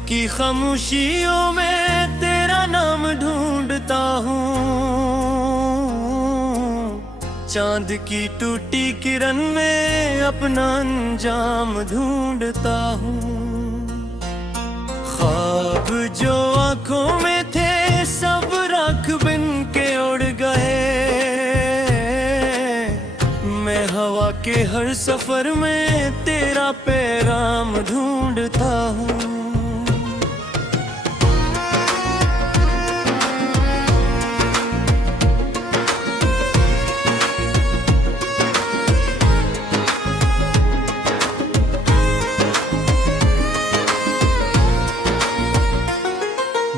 की खामोशियों में तेरा नाम ढूंढता हूँ, चांद की टूटी किरण में अपना अंजाम ढूंढता हूँ। ख्वाब जो आंखों में थे सब राख बिन के उड़ गए, मैं हवा के हर सफर में तेरा पैगाम ढूंढता हूँ।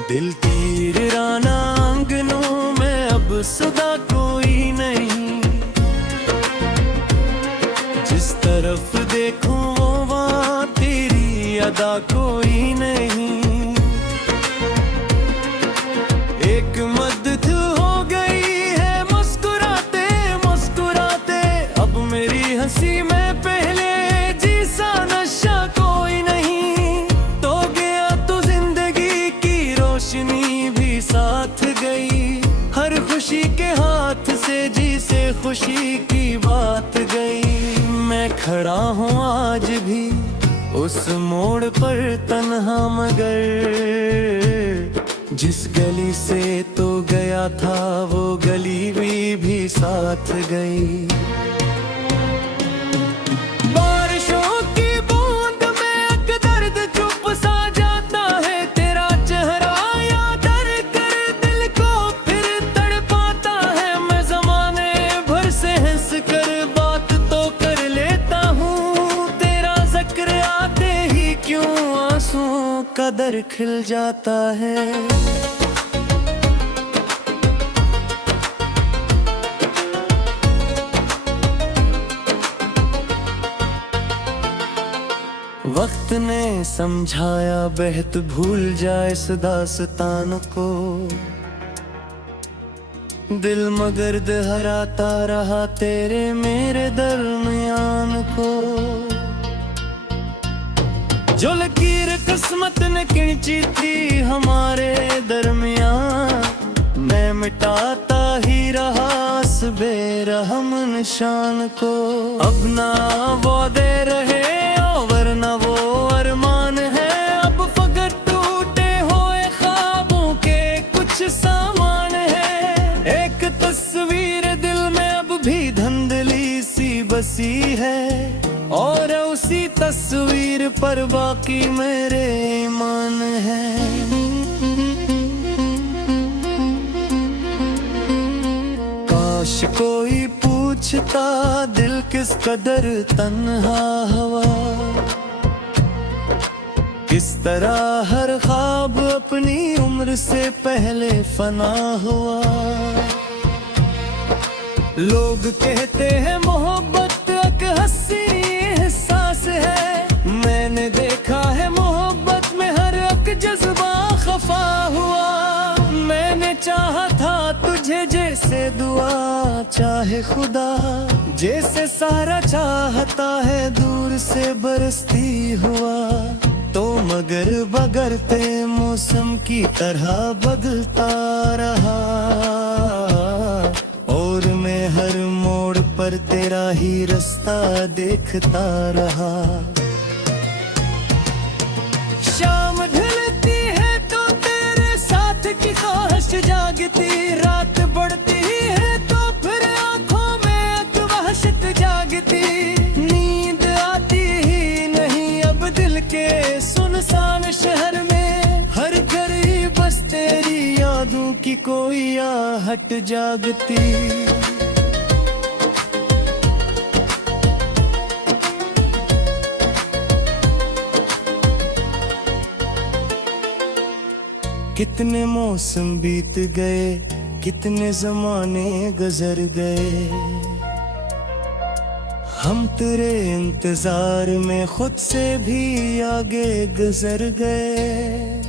दिल तीर राना आंगनों में अब सदा कोई नहीं, जिस तरफ देखूं वहाँ तेरी अदा कोई नहीं। एक मदद हो गई है मुस्कुराते मुस्कुराते, अब मेरी हंसी में पहले जैसा नशा कोई नहीं। तो गया तो जिंदगी की रोशनी भी साथ गई, हर खुशी के हाथ से जी से खुशी की बात गई। मैं खड़ा हूँ आज भी उस मोड़ पर तन्हा, मगर जिस गली से तो गया था वो गली भी साथ गई। बारिशों की बूंद में एक दर्द चुप सा जाता है, तेरा चेहरा याद कर दिल को फिर तड़पाता है। मैं जमाने भर से हंस कर बात तो कर लेता हूँ, तेरा जिक्र आते ही क्यों आंसुओं का दर खिल जाता है। वक्त ने समझाया बेहद भूल जाए इस दास्तान को, दिल मगर दोहराता रहा तेरे मेरे दरमियान को। जो लकीर किस्मत ने खींची थी हमारे दरमियान, मैं मिटाता ही रहा इस बेरहम निशान को। अब ना वादे रहे वरना वो अरमान है, अब फकत टूटे हुए ख्वाबों के कुछ सामान है। एक तस्वीर दिल में अब भी धुंधली सी बसी है, और उसी तस्वीर पर बाकी मेरे ईमान है। काश कोई पूछता दिल किस कदर तन्हा हुआ, किस तरह हर ख्वाब अपनी उम्र से पहले फना हुआ। लोग कहते हैं मोहब्बत एक हंसी एहसास है, मैंने देखा है मोहब्बत में हर एक जज्बा खफा हुआ। मैंने चाहा था तुझे जैसे दुआ चाहे खुदा, जैसे सारा चाहता है दूर से बरसती हुआ। तो मगर बगरते मौसम की तरह बदलता रहा, और मैं हर मोड़ पर तेरा ही रास्ता देखता रहा। शाम ढलती है तो तेरे साथ की ख्वाहिश जागती, रात बढ़ती है तो फिर आंखों में एक वहशत जागती। नींद आती ही नहीं अब दिल के सुनसान शहर में, हर घर ही बस तेरी यादों की कोई आहट जागती। कितने मौसम बीत गए, कितने जमाने गुजर गए, हम तेरे इंतजार में खुद से भी आगे गुजर गए।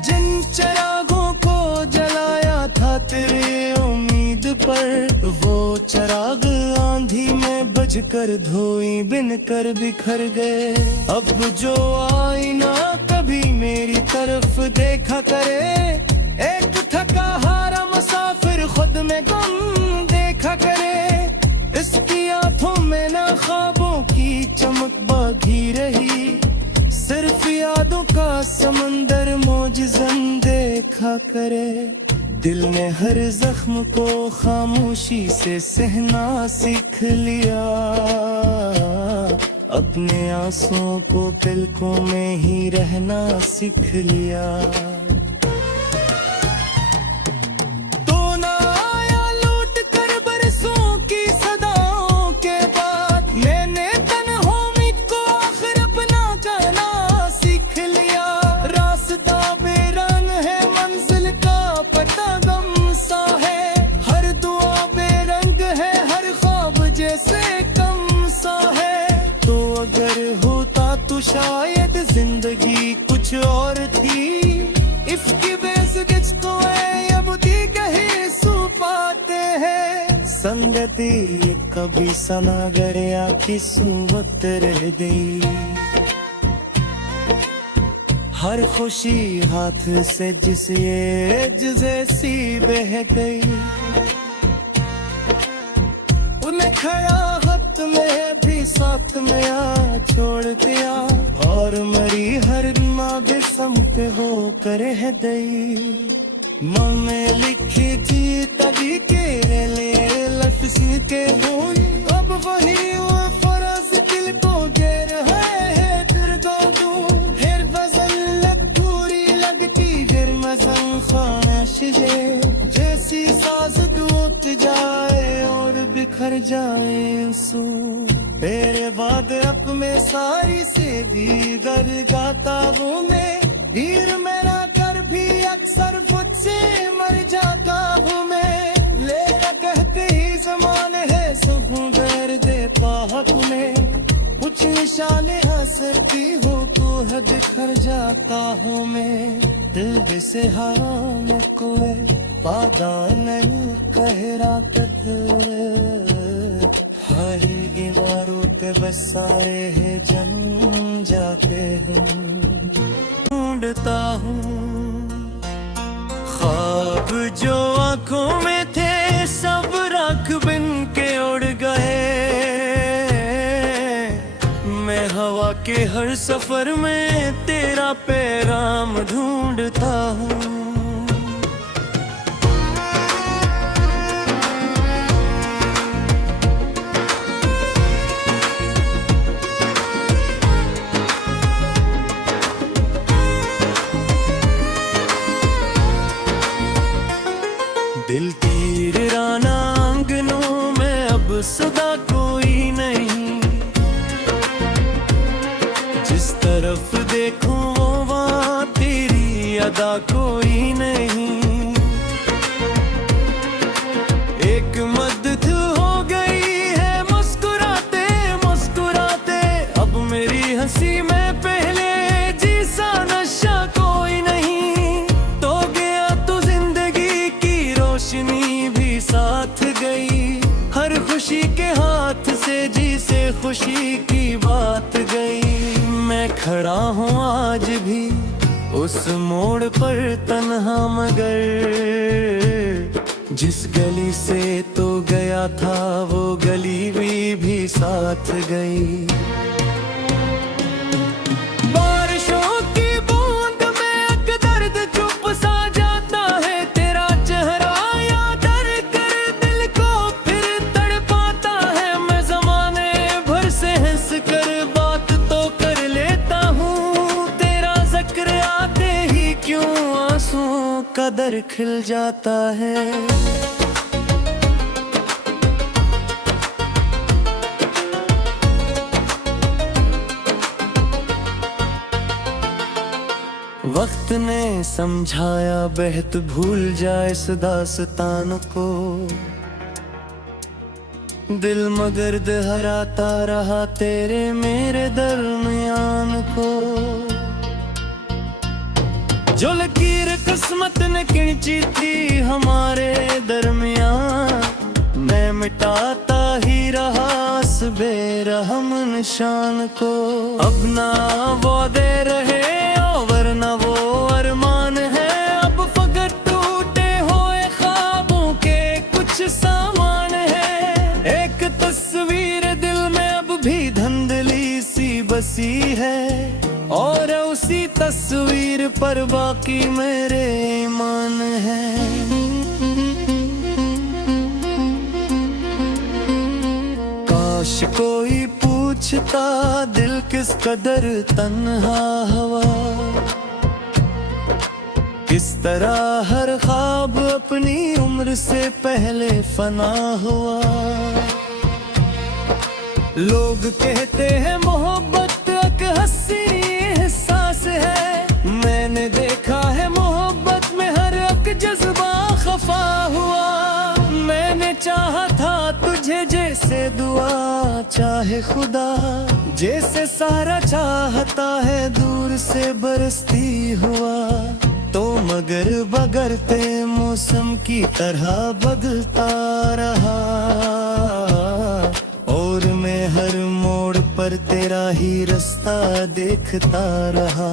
जिन चिरागों को जलाया था तेरे उम्मीद पर, वो चिराग आंधी में बुझ कर धोई बिन कर बिखर गए। अब जो आईना कभी मेरी तरफ देखा करे, एक थका हारा मुसाफिर खुद में गम देखा करे। इसकी आंखों में ना ख्वाबों की चमक बाकी रही, सिर्फ यादों का समंदर मौजज़न देखा करे। दिल ने हर जख्म को खामोशी से सहना सीख लिया, अपने आंसुओं को पलकों में ही रहना सीख लिया। तो ना आया लौट कर बरसों की सदाओं के बाद, मैंने तन्हाई को आखिर अपना जाना सीख लिया। रास्ता बेरंग है, मंजिल का पता गम सा है, हर दुआ बेरंग है, हर ख्वाब जैसे कम सा है। तो अगर होता तो शायद जिंदगी कुछ और थी, इसकी बेज़िद को अब दी कहीं सू पाते हैं। संगति कभी सनागर या किस्मत रह गई, हर खुशी हाथ से जिसे जैसी बह गई। उन्हें खयाहत में भी साथ में आ छोड़ दिया, और मरी हर नागिसम पे हो कर है गई। मन में लिखी थी तभी के लिए लफ्ज़ के हुई, अब वही वो फरज दिल को घेर है फिर गो तू। फिर गज़ल लग पूरी लगती, फिर मज़न ख्वाहिश जैसी साज टूट जाए और बिखर जाए सू। तेरे बाद अब मैं सारी से भी गर जाता हूँ, मैं वीर मेरा कर भी अक्सर खुद से मर जाता हूँ मैं। लेना कहते ही ज़माने है सुकून कर देता हक में, कुछ निशाने हंसती हो तो है बिखर जाता हूँ मैं। दिल से हम को बादा नहीं कह रात हर इमारों पे बस सारे हैं जम जाते हैं। ढूंढता हूँ ख्वाब जो आंखों में थे, सब राख बिन के उड़ गए। मैं हवा के हर सफर में तेरा पैगाम ढूंढता हूँ। दिल की वीराना आंगनों में अब सदा कोई नहीं, जिस तरफ देखूं वहाँ तेरी अदा कोई नहीं। एक मदद हो गई है मुस्कुराते मुस्कुराते, अब मेरी हंसी में पहले जैसा नशा कोई नहीं। तो गया तो जिंदगी की रोशनी भी साथ गई, हर खुशी के हाथ से जी से खुशी की बात गई। मैं खड़ा हूँ आज भी उस मोड़ पर तन्हा, मगर जिस गली से तो गया था वो गली भी साथ गई। बारिशों की बूंद में एक दर्द चुप सा जाता है, तेरा चेहरा याद कर दिल को फिर तड़पाता है। मैं जमाने भर से हंस कर बात तो कर लेता हूँ, तेरा जिक्र आते ही क्यों आंसुओं का दर खिल जाता है। वक्त ने समझाया बेहद भूल जाए इस दास्तान को, दिल मगर दोहराता रहा तेरे मेरे दरमियान को। जो लकीर किस्मत ने खींची थी हमारे दरमियान, मैं मिटाता ही रहा बे रहम निशान को। अब ना वो दे रहे वरना वो अरमान है, अब फकत टूटे हुए ख्वाबों के कुछ सामान है। एक तस्वीर दिल में अब भी धुंधली सी बसी है, और उसी तस्वीर पर बाकी मेरे ईमान है। काश कोई पूछता दिल किस कदर तन्हा हुआ, किस तरह हर ख्वाब अपनी उम्र से पहले फना हुआ। लोग कहते हैं मोहब्बत एक हंसी एहसास है, मैंने देखा है मोहब्बत में हर एक जज्बा खफा हुआ। मैंने चाहा था तुझे जैसे दुआ चाहे खुदा, जैसे सारा चाहता है दूर से बरसती हुआ। तो मगर बगरते मौसम की तरह बदलता रहा, और मैं हर मोड़ पर तेरा ही रास्ता देखता रहा।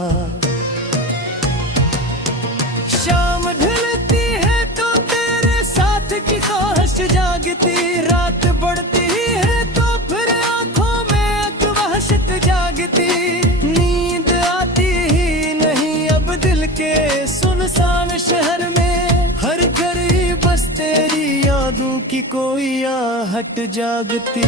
शाम ढलती है तो तेरे साथ की ख्वाहिश जागती, रात बढ़ती है तो फिर आंखों में एक वहशत जागती। नींद आती ही नहीं अब दिल के सुनसान शहर में, हर घर ही बस तेरी यादों की कोई आहट जागती।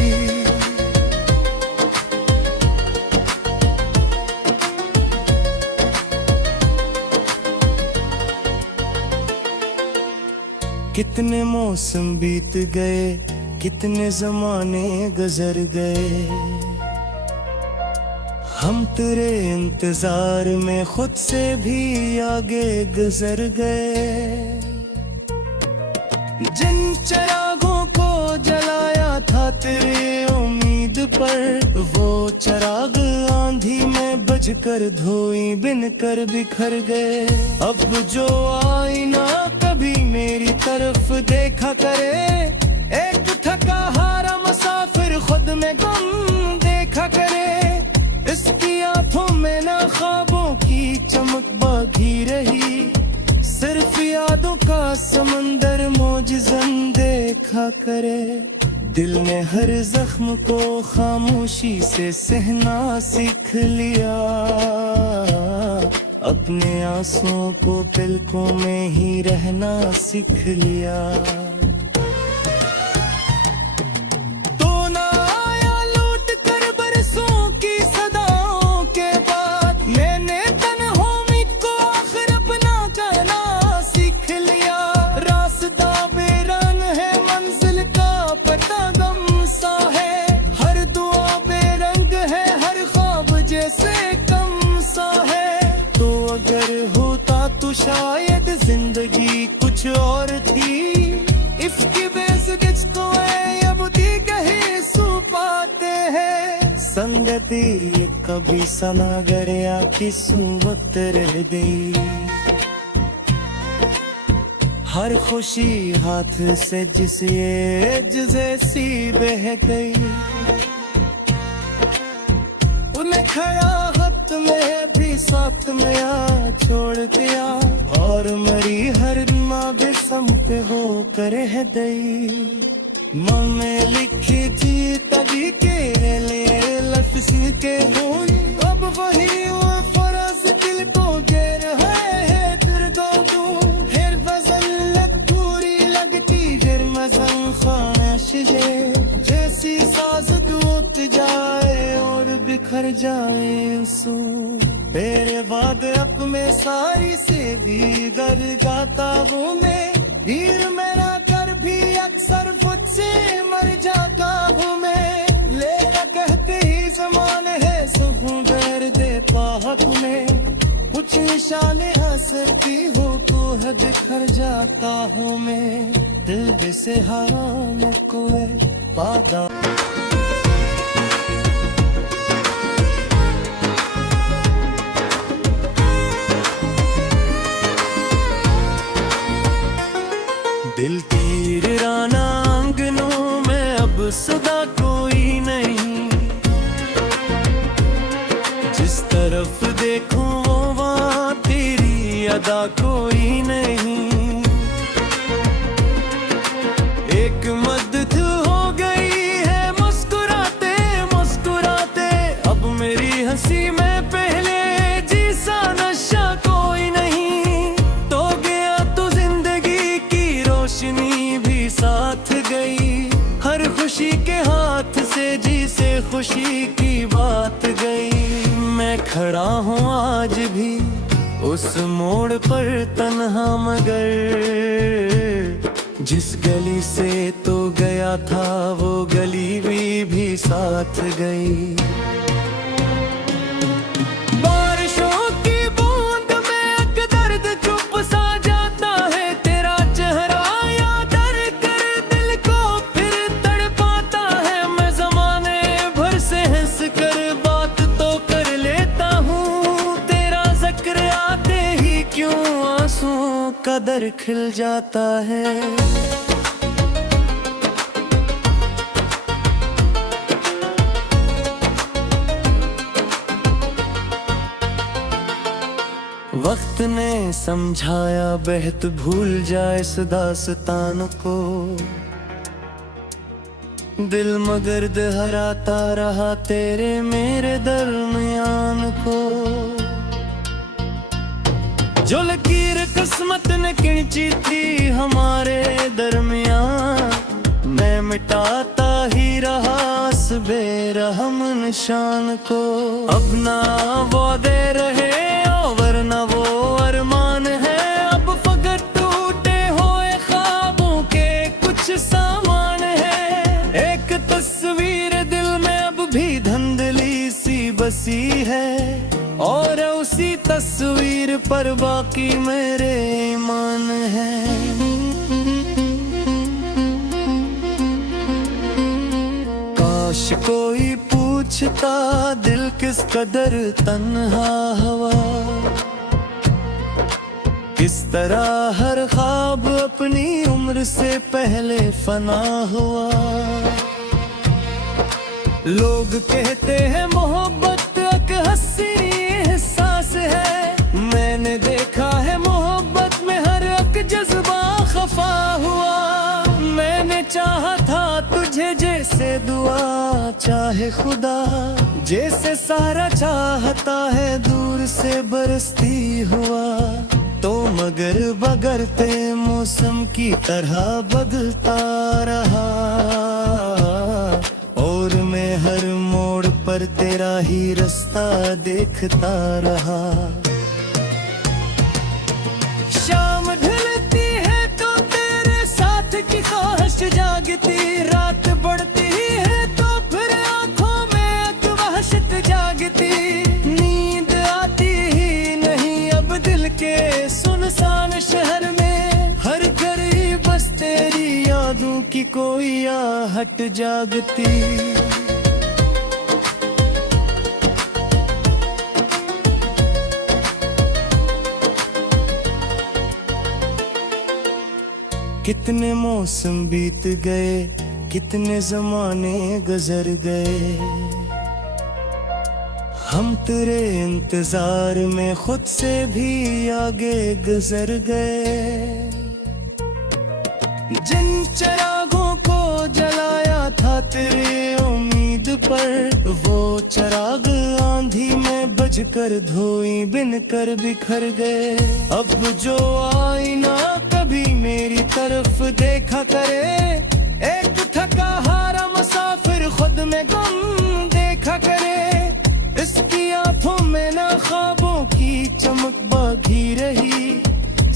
कितने मौसम बीत गए, कितने जमाने गुजर गए, हम तेरे इंतजार में खुद से भी आगे गुजर गए। जिन चिरागों को जलाया था तेरे उम्मीद पर, वो चिराग आंधी में बजकर धोई बिन कर बिखर गए। अब जो आईना कभी मेरी तरफ देखा करे, एक थका हारा मुसाफिर खुद में गम देखा करे। इसकी आंखों में ना ख्वाबों की चमक बाकी रही, सिर्फ यादों का समंदर मौजज़न देखा करे। दिल ने हर जख्म को खामोशी से सहना सीख लिया, अपने आंसुओं को पलकों में ही रहना सीख लिया। तो ना आया लौट कर बरसों की सदाओं के बाद, मैंने तन्हाई को आखिर अपना कहना सीख लिया। रास्ता बेरंग है मंजिल का पता गम सा है, हर दुआ बेरंग है हर ख्वाब जैसे कम सा है। तो अगर होता तो शायद जिंदगी कुछ और थी, इसकी बेज़ुगिच को अब दी कहीं सू पाते हैं। संगति कभी सना गया किस वक्त रह गई, हर खुशी हाथ से जैसी बह गई। उन्हें खयाहत में भी साथ में आ छोड़ दिया, और मरी हर माँ बेसम पे हो कर है दई। माँ में लिखी थी तभी के लिए लफ्ज़ के बोल, अब वही वो फरज दिल को घेर है दुर्गा तू। फिर वज़न पूरी लगती फिर मज़न ख्वाहिश जैसी साज टूट जाए और बिखर जाए आंसू। तेरे बाद अब मैं सारी से भी गर जाता हूँ, मैं हीर मेरा कर भी अक्सर मुझसे मर जाता हूँ मैं। लेला कहते ही ज़माने है सुकून कर देता है तुम्हें, कुछ निशाने हंसती हो तो है बिखर जाता हूँ मैं। दिल बेसहारा में कोई वादा दिल की वीराना आंगनों में अब सदा कोई नहीं, देखूं वो वहाँ तेरी अदा कोई नहीं। एक मदद हो गई है मुस्कुराते मुस्कुराते, अब मेरी हंसी में पहले जैसा नशा कोई नहीं। तो गया तो जिंदगी की रोशनी भी साथ गई, हर खुशी के हाथ से जी से खुशी की बात गई। मैं खड़ा हूँ आज भी उस मोड़ पर तन्हा, मगर जिस गली से तो गया था वो गली भी साथ गई। बारिशों की बूंद में एक दर्द चुप सा जाता है, तेरा चेहरा याद कर दिल को फिर तड़पाता है। मैं जमाने भर से हंस कर बात तो कर लेता हूँ, तेरा जिक्र आते ही क्यों आंसुओं का दर खिल जाता है। वक्त ने समझाया बेहद भूल जाए इस दास्तान को, दिल मगर दोहराता रहा तेरे मेरे दरमियान को। जो लकीर किस्मत ने खींची थी हमारे दरमियान, मैं मिटाता ही रहा इस बेरहम निशान को। अब ना वादे रहे वरना वो अरमान है, अब फकत टूटे हुए ख्वाबों के कुछ सामान है। एक तस्वीर दिल में अब भी धुंधली सी बसी है, और उसी तस्वीर पर बाकी मेरे ईमान है। काश कोई पूछता दिल किस कदर तन्हा हुआ, किस तरह हर ख्वाब अपनी उम्र से पहले फना हुआ। लोग कहते हैं मोहब्बत एक हंसी एहसास है, मैंने देखा है मोहब्बत में हर एक जज्बा खफा हुआ। मैंने चाहा था तुझे जैसे दुआ चाहे खुदा, जैसे सारा चाहता है दूर से बरसती हुआ। तो मगर बगरते मौसम की तरह बदलता रहा, और मैं हर मोड़ पर तेरा ही रास्ता देखता रहा। शाम ढलती है तो तेरे साथ की ख्वाहिश जागती, रात बढ़ती है तो फिर आंखों में एक वहशत जागती। नींद आती ही नहीं अब दिल के सुनसान शहर में, हर घर ही बस तेरी यादों की कोई आहट जागती। कितने मौसम बीत गए, कितने जमाने गुजर गए, हम तेरे इंतजार में खुद से भी आगे गुजर गए। जिन चिरागों को जलाया था तेरे उम्मीद पर, वो चिराग आंधी में बजकर धोई बिन कर बिखर गए। अब जो आईना कभी मेरी तरफ देखा करे, एक थका हारा मुसाफिर खुद में गम देखा करे। इसकी आंखों में ना ख्वाबों की चमक बाकी रही,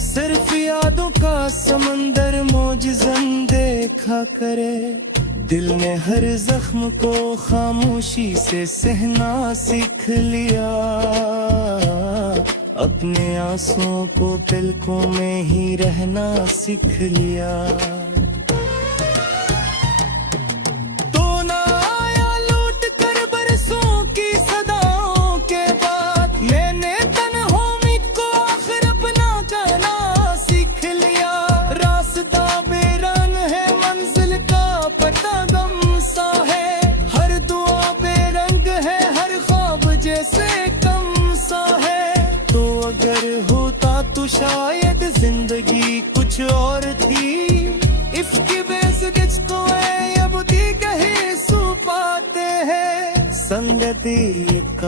सिर्फ यादों का समंदर मौजज़न देखा करे। दिल ने हर जख्म को खामोशी से सहना सीख लिया, अपने आंसुओं को पलकों में ही रहना सीख लिया। तो ना आया लौट कर बरसों की सदाओं के बाद, मैंने तन्हाई को आखिर अपना जाना सीख लिया। रास्ता बेरंग है मंजिल का पता गम सा है, हर दुआ बेरंग है हर ख्वाब जैसे कम सा है।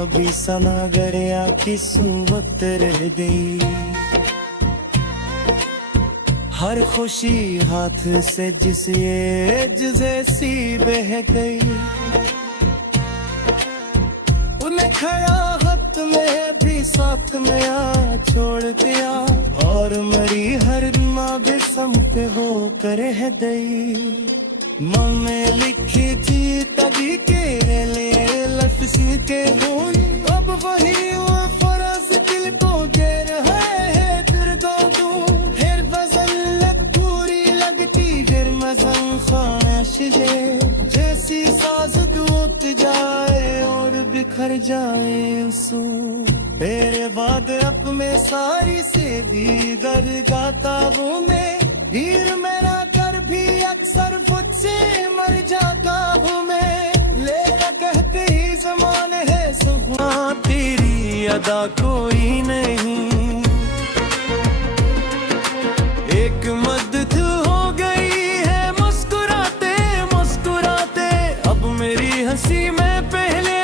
भी सना गया किसू वक्त रह गई। हर खुशी हाथ से जिस ये जैसी बह गई। उन्हें खयाहत में भी साथ में आ छोड़ दिया, और मरी हर माँ भी सम पे हो कर रह गई। माँ में लिखी थी तभी के लिए लफ्ज़ के बोल, अब वही वो फरज दिल को घेर है दुर्गा तू। फिर बजल पूरी लगती फिर मजन ख्वाहिश जैसी साज टूट जाए और बिखर जाए उसू। तेरे बाद अब मैं सारी से भी गर गाता हूँ मैं, हीर मेरा कर भी अक्सर मुझसे मर जाता हूँ मैं। लेला कहते ही ज़माने है सुबह, तेरी अदा कोई नहीं। एक मदद हो गई है मुस्कुराते मुस्कुराते, अब मेरी हंसी में पहले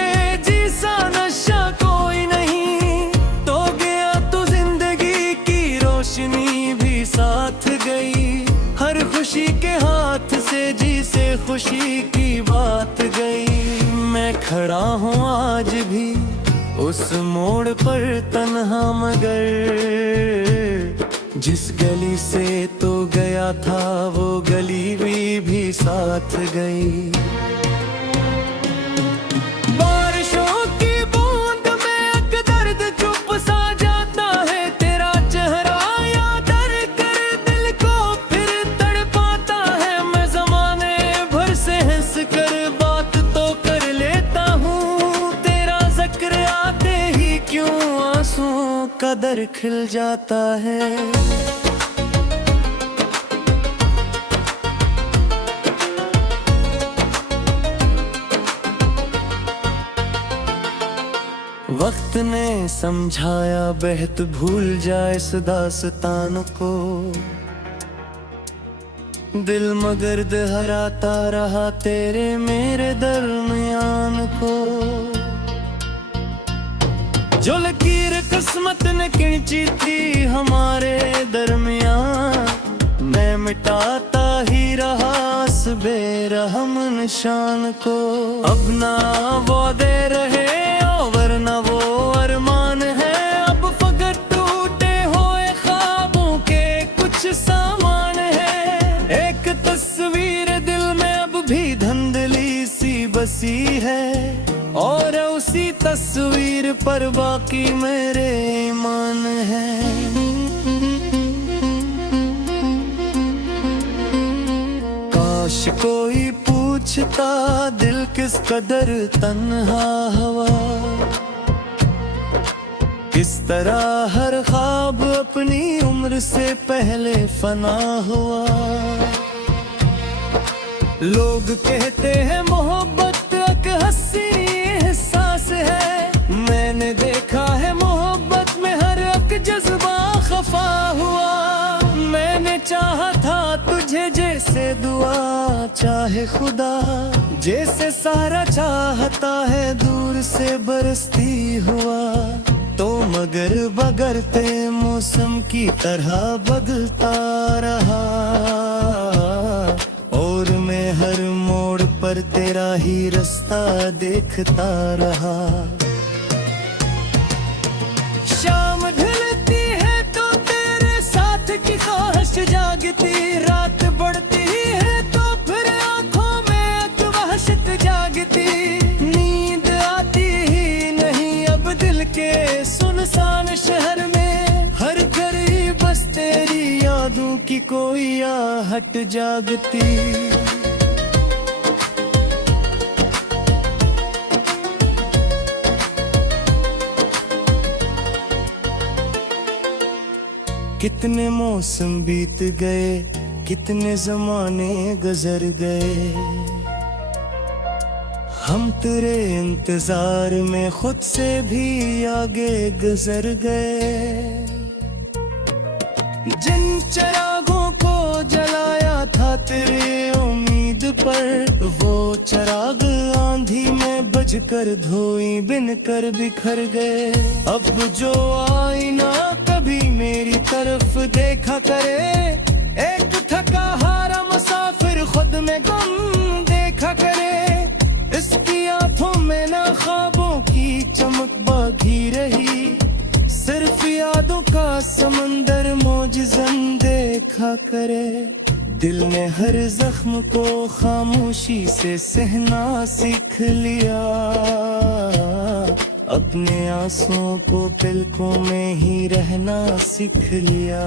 जैसा नशा कोई नहीं। तो गया तो जिंदगी की रोशनी भी साथ गई, हर खुशी के हाथ से जी से खुशी की बात गई। मैं खड़ा हूँ आज भी उस मोड़ पर तन्हा, मगर जिस गली से तो गया था वो गली भी साथ गई। बारिशों की बूंद में एक दर्द चुप सा जाता है, तेरा चेहरा याद कर दिल को फिर तड़पाता है। मैं जमाने भर से हंस कर बात तो कर लेता हूँ, तेरा जिक्र आते ही क्यों आंसुओं का दर खिल जाता है। वक्त ने समझाया बेहद भूल जाए इस दास्तान को, दिल मगर्द हराता रहा तेरे मेरे दरमियान को। जो लकीर किस्मत ने खींची थी हमारे दरमियान, मैं मिटाता ही रहा इस बेरहम निशान को। अब ना वो दे रहे वरना वो अरमान है, अब फकत टूटे हुए ख्वाबों के कुछ सामान है। एक तस्वीर दिल में अब भी धुंधली सी बसी है, और उसी तस्वीर पर बाकी मेरे ईमान है। काश कोई पूछता दिल किस कदर तन्हा हवा, किस तरह हर ख्वाब अपनी उम्र से पहले फना हुआ। लोग कहते हैं मोहब्बत एक हंसी एहसास है, मैंने देखा है मोहब्बत में हर एक जज्बा खफा हुआ। मैंने चाहा था तुझे जैसे दुआ चाहे खुदा, जैसे सारा चाहता है दूर से बरसती हुआ। तो मगर बगरते मौसम की तरह बदलता रहा, और मैं हर मोड़ पर तेरा ही रास्ता देखता रहा। शाम ढलती है तो तेरे साथ की ख्वाहिश जागती, रात बढ़ती है तो फिर आंखों में एक वहशत जागती। नींद आती ही नहीं अब दिल के सुनसान शहर में, हर घर ही बस तेरी यादों की कोई आहट जागती। कितने मौसम बीत गए, कितने जमाने गुजर गए, हम तेरे इंतजार में खुद से भी आगे गुजर गए। जिन चिरागों को जलाया था तेरे उम्मीद पर, वो चिराग आंधी में बुझ खोज कर धोई बिन कर बिखर गए। अब जो आईना कभी मेरी तरफ देखा करे, एक थका हारा मुसाफिर खुद में गम देखा करे। इसकी आंखों में ना ख्वाबों की चमक बाकी रही, सिर्फ यादों का समंदर मौजज़न देखा करे। दिल ने हर जख्म को खामोशी से सहना सीख लिया, अपने आंसुओं को पलकों में ही रहना सीख लिया।